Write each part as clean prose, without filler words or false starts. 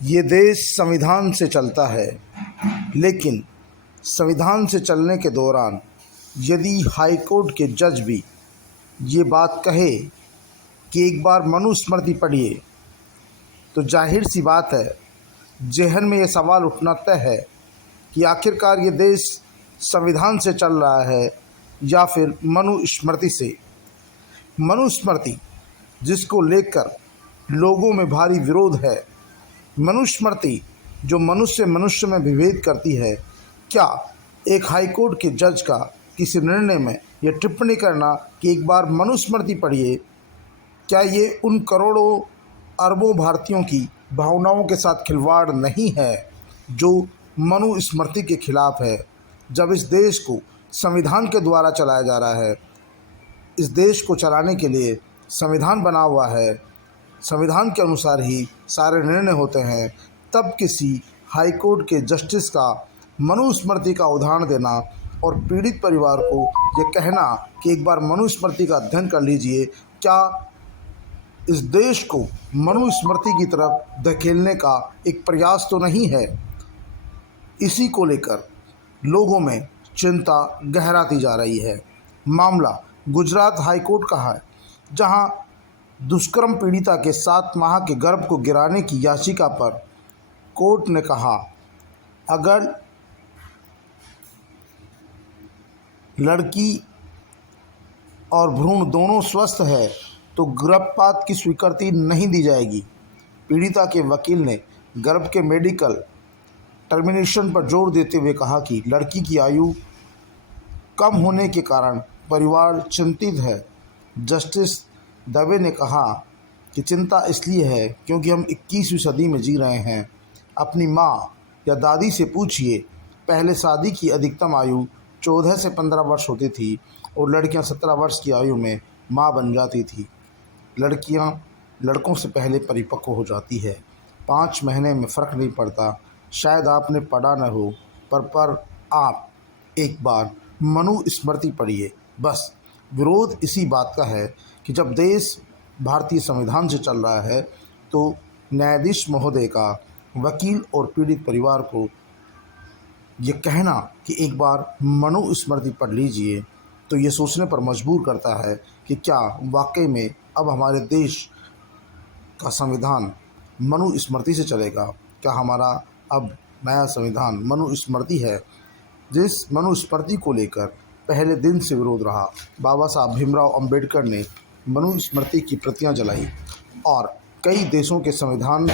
ये देश संविधान से चलता है, लेकिन संविधान से चलने के दौरान यदि हाई कोर्ट के जज भी ये बात कहे कि एक बार मनुस्मृति पढ़िए, तो जाहिर सी बात है, ज़हन में ये सवाल उठना तय है कि आखिरकार ये देश संविधान से चल रहा है या फिर मनुस्मृति से। मनुस्मृति जिसको लेकर लोगों में भारी विरोध है, मनुस्मृति जो मनुष्य मनुष्य में विभेद करती है, क्या एक हाईकोर्ट के जज का किसी निर्णय में यह टिप्पणी करना कि एक बार मनुस्मृति पढ़िए, क्या ये उन करोड़ों अरबों भारतीयों की भावनाओं के साथ खिलवाड़ नहीं है जो मनुस्मृति के खिलाफ है? जब इस देश को संविधान के द्वारा चलाया जा रहा है, इस देश को चलाने के लिए संविधान बना हुआ है, संविधान के अनुसार ही सारे निर्णय होते हैं, तब किसी हाई कोर्ट के जस्टिस का मनुस्मृति का उदाहरण देना और पीड़ित परिवार को ये कहना कि एक बार मनुस्मृति का अध्ययन कर लीजिए, क्या इस देश को मनुस्मृति की तरफ धकेलने का एक प्रयास तो नहीं है? इसी को लेकर लोगों में चिंता गहराती जा रही है। मामला गुजरात हाईकोर्ट का है, जहां दुष्कर्म पीड़िता के 7 माह के गर्भ को गिराने की याचिका पर कोर्ट ने कहा, अगर लड़की और भ्रूण दोनों स्वस्थ है तो गर्भपात की स्वीकृति नहीं दी जाएगी। पीड़िता के वकील ने गर्भ के मेडिकल टर्मिनेशन पर जोर देते हुए कहा कि लड़की की आयु कम होने के कारण परिवार चिंतित है। जस्टिस दवे ने कहा कि चिंता इसलिए है क्योंकि हम 21वीं सदी में जी रहे हैं। अपनी माँ या दादी से पूछिए, पहले शादी की अधिकतम आयु 14 से 15 वर्ष होती थी और लड़कियां 17 वर्ष की आयु में माँ बन जाती थी। लड़कियां लड़कों से पहले परिपक्व हो जाती है। 5 महीने में फ़र्क नहीं पड़ता। शायद आपने पढ़ा न हो, पर आप एक बार मनुस्मृति पढ़िए। बस विरोध इसी बात का है कि जब देश भारतीय संविधान से चल रहा है, तो न्यायाधीश महोदय का वकील और पीड़ित परिवार को ये कहना कि एक बार मनुस्मृति पढ़ लीजिए, तो ये सोचने पर मजबूर करता है कि क्या वाकई में अब हमारे देश का संविधान मनुस्मृति से चलेगा? क्या हमारा अब नया संविधान मनुस्मृति है? जिस मनुस्मृति को लेकर पहले दिन से विरोध रहा, बाबा साहब भीमराव अंबेडकर ने मनुस्मृति की प्रतियां जलाई और कई देशों के संविधान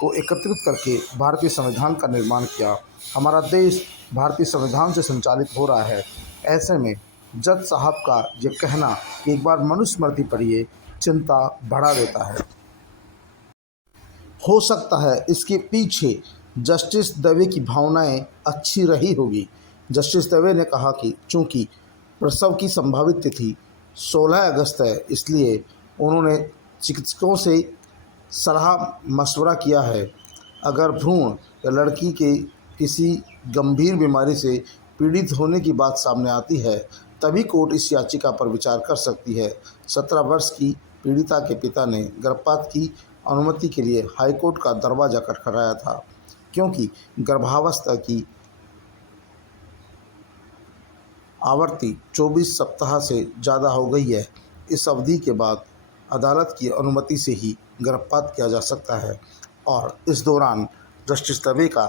को एकत्रित करके भारतीय संविधान का निर्माण किया। हमारा देश भारतीय संविधान से संचालित हो रहा है। ऐसे में जज साहब का ये कहना कि एक बार मनुस्मृति पढ़िए, चिंता बढ़ा देता है। हो सकता है इसके पीछे जस्टिस दवे की भावनाएं अच्छी रही होगी। जस्टिस दवे ने कहा कि चूंकि प्रसव की संभावित तिथि 16 अगस्त है, इसलिए उन्होंने चिकित्सकों से सलाह मशवरा किया है। अगर भ्रूण या लड़की के किसी गंभीर बीमारी से पीड़ित होने की बात सामने आती है, तभी कोर्ट इस याचिका पर विचार कर सकती है। 17 वर्ष की पीड़िता के पिता ने गर्भपात की अनुमति के लिए हाईकोर्ट का दरवाजा खटखटाया था, क्योंकि गर्भावस्था की आवृत्ति 24 सप्ताह से ज़्यादा हो गई है। इस अवधि के बाद अदालत की अनुमति से ही गर्भपात किया जा सकता है। और इस दौरान जस्टिस दवे का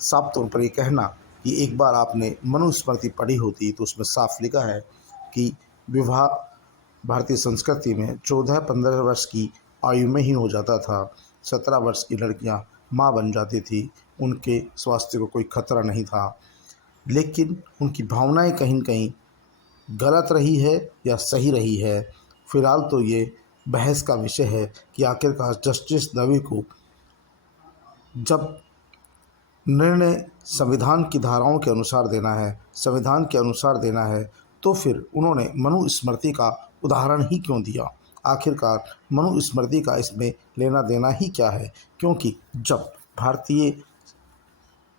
साफ तौर पर ये कहना कि एक बार आपने मनुस्मृति पढ़ी होती तो उसमें साफ लिखा है कि विवाह भारतीय संस्कृति में 14-15 वर्ष की आयु में ही हो जाता था। 17 वर्ष की लड़कियां माँ बन जाती थी, उनके स्वास्थ्य को कोई खतरा नहीं था। लेकिन उनकी भावनाएं कहीं न कहीं गलत रही है या सही रही है, फिलहाल तो ये बहस का विषय है कि आखिरकार जस्टिस दवे को जब निर्णय संविधान की धाराओं के अनुसार देना है, संविधान के अनुसार देना है, तो फिर उन्होंने मनुस्मृति का उदाहरण ही क्यों दिया? आखिरकार मनुस्मृति का इसमें लेना देना ही क्या है? क्योंकि जब भारतीय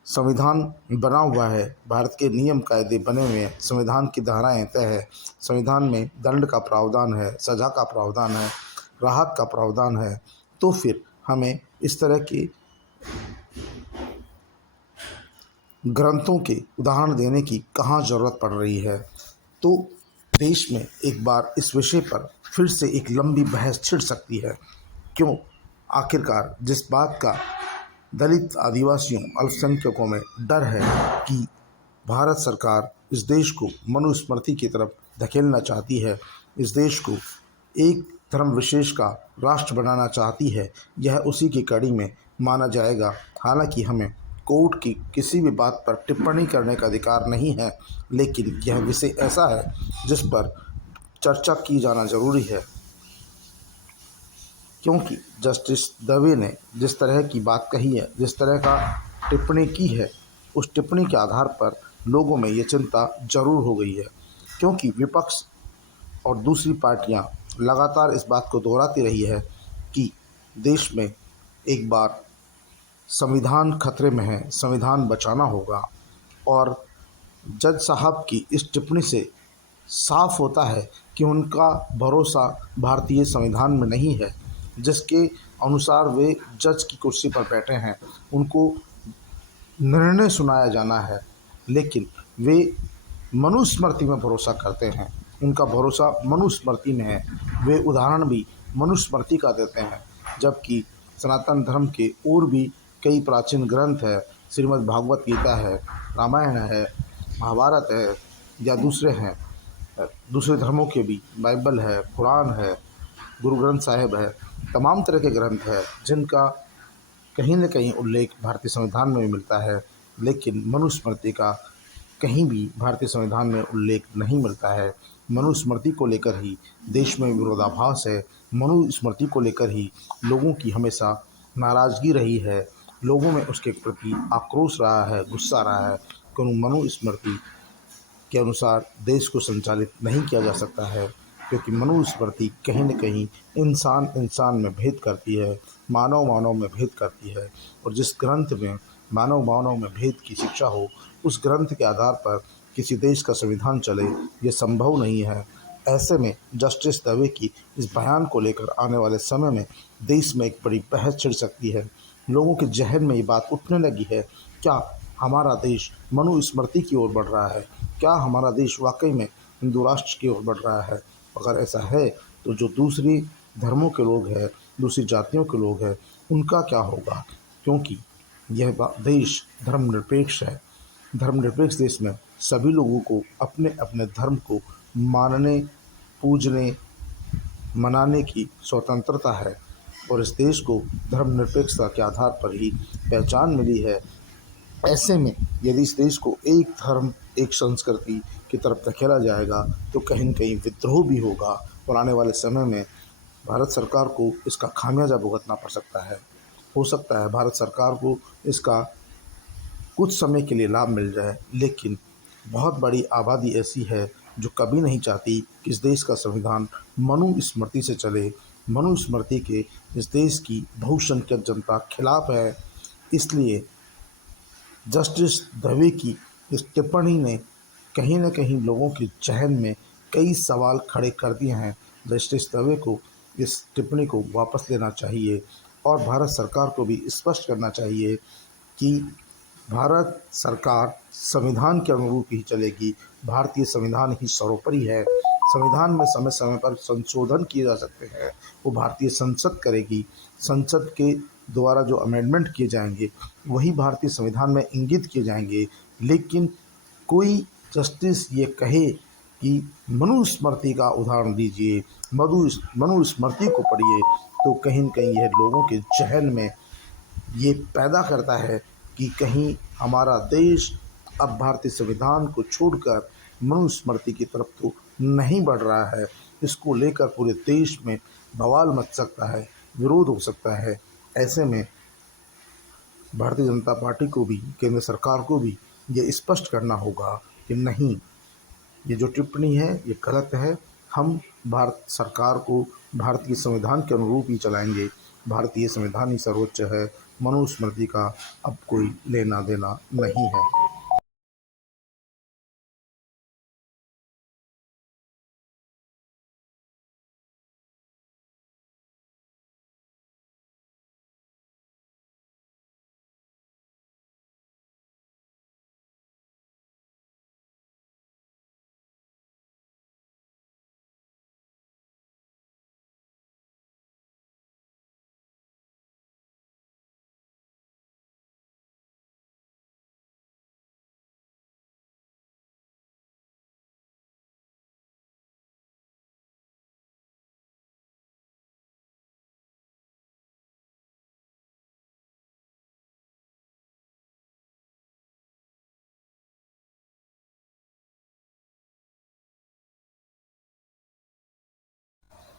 संविधान बना हुआ है, भारत के नियम कायदे बने हुए हैं, संविधान की धाराएं तय है, संविधान में दंड का प्रावधान है, सज़ा का प्रावधान है, राहत का प्रावधान है, तो फिर हमें इस तरह की ग्रंथों के उदाहरण देने की कहाँ ज़रूरत पड़ रही है। तो देश में एक बार इस विषय पर फिर से एक लंबी बहस छिड़ सकती है। क्यों? आखिरकार जिस बात का दलित, आदिवासियों, अल्पसंख्यकों में डर है कि भारत सरकार इस देश को मनुस्मृति की तरफ धकेलना चाहती है, इस देश को एक धर्म विशेष का राष्ट्र बनाना चाहती है, यह उसी की कड़ी में माना जाएगा। हालांकि हमें कोर्ट की किसी भी बात पर टिप्पणी करने का अधिकार नहीं है, लेकिन यह विषय ऐसा है जिस पर चर्चा की जाना ज़रूरी है, क्योंकि जस्टिस दवे ने जिस तरह की बात कही है, जिस तरह का टिप्पणी की है, उस टिप्पणी के आधार पर लोगों में ये चिंता जरूर हो गई है। क्योंकि विपक्ष और दूसरी पार्टियां लगातार इस बात को दोहराती रही है कि देश में एक बार संविधान खतरे में है, संविधान बचाना होगा। और जज साहब की इस टिप्पणी से साफ होता है कि उनका भरोसा भारतीय संविधान में नहीं है, जिसके अनुसार वे जज की कुर्सी पर बैठे हैं, उनको निर्णय सुनाया जाना है, लेकिन वे मनुस्मृति में भरोसा करते हैं। उनका भरोसा मनुस्मृति में है। वे उदाहरण भी मनुस्मृति का देते हैं, जबकि सनातन धर्म के और भी कई प्राचीन ग्रंथ है, श्रीमद् भागवत गीता है, रामायण है, महाभारत है, या दूसरे हैं, दूसरे धर्मों के भी बाइबल है, कुरान है, गुरु ग्रंथ साहिब है, तमाम तरह के ग्रंथ है जिनका कहीं न कहीं उल्लेख भारतीय संविधान में भी मिलता है, लेकिन मनुस्मृति का कहीं भी भारतीय संविधान में उल्लेख नहीं मिलता है। मनुस्मृति को लेकर ही देश में विरोधाभास है, मनुस्मृति को लेकर ही लोगों की हमेशा नाराज़गी रही है, लोगों में उसके प्रति आक्रोश रहा है, गुस्सा रहा है कि मनुस्मृति के अनुसार देश को संचालित नहीं किया जा सकता है, क्योंकि मनुस्मृति कहीं न कहीं इंसान इंसान में भेद करती है, मानव मानव में भेद करती है। और जिस ग्रंथ में मानव मानव में भेद की शिक्षा हो, उस ग्रंथ के आधार पर किसी देश का संविधान चले, ये संभव नहीं है। ऐसे में जस्टिस दवे की इस बयान को लेकर आने वाले समय में देश में एक बड़ी बहस छिड़ सकती है। लोगों के जहन में ये बात उठने लगी है, क्या हमारा देश मनुस्मृति की ओर बढ़ रहा है? क्या हमारा देश वाकई में हिंदू राष्ट्र की ओर बढ़ रहा है? अगर ऐसा है तो जो दूसरी धर्मों के लोग हैं, दूसरी जातियों के लोग हैं, उनका क्या होगा? क्योंकि यह देश धर्मनिरपेक्ष है। धर्मनिरपेक्ष देश में सभी लोगों को अपने अपने धर्म को मानने, पूजने, मनाने की स्वतंत्रता है, और इस देश को धर्मनिरपेक्षता के आधार पर ही पहचान मिली है। ऐसे में यदि इस देश को एक धर्म, एक संस्कृति की तरफ धकेला जाएगा तो कहीं न कहीं विद्रोह भी होगा, और आने वाले समय में भारत सरकार को इसका खामियाजा भुगतना पड़ सकता है। हो सकता है भारत सरकार को इसका कुछ समय के लिए लाभ मिल जाए, लेकिन बहुत बड़ी आबादी ऐसी है जो कभी नहीं चाहती कि इस देश का संविधान मनुस्मृति से चले। मनुस्मृति के इस देश की बहुसंख्यक जनता खिलाफ है। इसलिए जस्टिस दवे की इस टिप्पणी ने कहीं न कहीं लोगों के ज़हन में कई सवाल खड़े कर दिए हैं। जस्टिस दवे को इस टिप्पणी को वापस लेना चाहिए, और भारत सरकार को भी स्पष्ट करना चाहिए कि भारत सरकार संविधान के अनुरूप ही चलेगी। भारतीय संविधान ही सर्वोपरि है। संविधान में समय समय पर संशोधन किए जा सकते हैं, वो भारतीय संसद करेगी। संसद के द्वारा जो अमेंडमेंट किए जाएंगे वही भारतीय संविधान में इंगित किए जाएंगे। लेकिन कोई जस्टिस ये कहे कि मनुस्मृति का उदाहरण दीजिए, मनुस्मृति को पढ़िए, तो कहीं न कहीं यह लोगों के जहन में ये पैदा करता है कि कहीं हमारा देश अब भारतीय संविधान को छोड़कर मनुस्मृति की तरफ तो नहीं बढ़ रहा है। इसको लेकर पूरे देश में बवाल मच सकता है, विरोध हो सकता है। ऐसे में भारतीय जनता पार्टी को भी, केंद्र सरकार को भी ये स्पष्ट करना होगा कि नहीं, ये जो टिप्पणी है ये गलत है। हम भारत सरकार को भारतीय संविधान के अनुरूप ही चलाएंगे। भारतीय संविधान ही सर्वोच्च है, मनुस्मृति का अब कोई लेना देना नहीं है।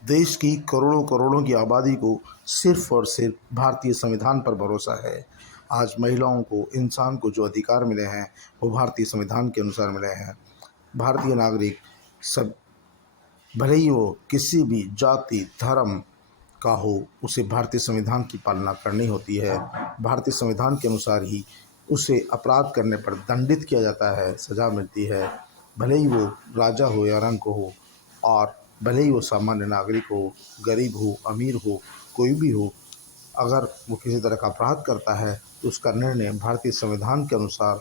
देश की करोड़ों करोड़ों की आबादी को सिर्फ और सिर्फ भारतीय संविधान पर भरोसा है। आज महिलाओं को, इंसान को जो अधिकार मिले हैं वो भारतीय संविधान के अनुसार मिले हैं। भारतीय नागरिक सब, भले ही वो किसी भी जाति धर्म का हो, उसे भारतीय संविधान की पालना करनी होती है। भारतीय संविधान के अनुसार ही उसे अपराध करने पर दंडित किया जाता है, सज़ा मिलती है। भले ही वो राजा हो या रंक हो, और भले ही वो सामान्य नागरिक हो, गरीब हो, अमीर हो, कोई भी हो, अगर वो किसी तरह का अपराध करता है तो उसका निर्णय भारतीय संविधान के अनुसार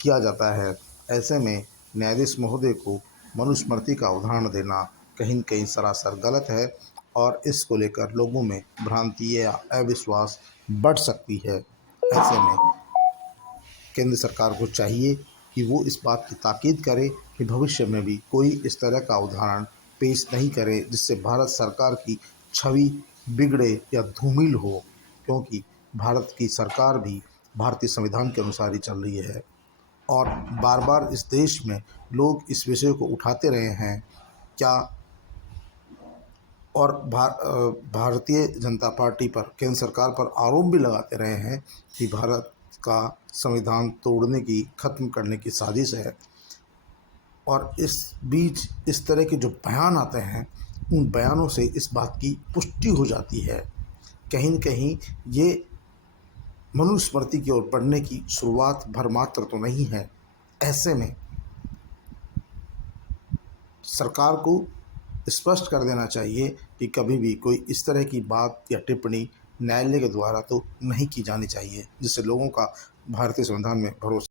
किया जाता है। ऐसे में न्यायाधीश महोदय को मनुस्मृति का उदाहरण देना कहीं न कहीं सरासर गलत है, और इसको लेकर लोगों में भ्रांति या अविश्वास बढ़ सकती है। ऐसे में केंद्र सरकार को चाहिए कि वो इस बात की ताकीद करे कि भविष्य में भी कोई इस तरह का उदाहरण पेश नहीं करे जिससे भारत सरकार की छवि बिगड़े या धूमिल हो, क्योंकि भारत की सरकार भी भारतीय संविधान के अनुसार ही चल रही है। और बार बार इस देश में लोग इस विषय को उठाते रहे हैं क्या, और भारतीय जनता पार्टी पर, केंद्र सरकार पर आरोप भी लगाते रहे हैं कि भारत का संविधान तोड़ने की, ख़त्म करने की साजिश है। और इस बीच इस तरह के जो बयान आते हैं, उन बयानों से इस बात की पुष्टि हो जाती है कहीं न कहीं ये मनुस्मृति की ओर बढ़ने की शुरुआत भरमात्र तो नहीं है। ऐसे में सरकार को स्पष्ट कर देना चाहिए कि कभी भी कोई इस तरह की बात या टिप्पणी न्यायालय के द्वारा तो नहीं की जानी चाहिए, जिससे लोगों का भारतीय संविधान में भरोसा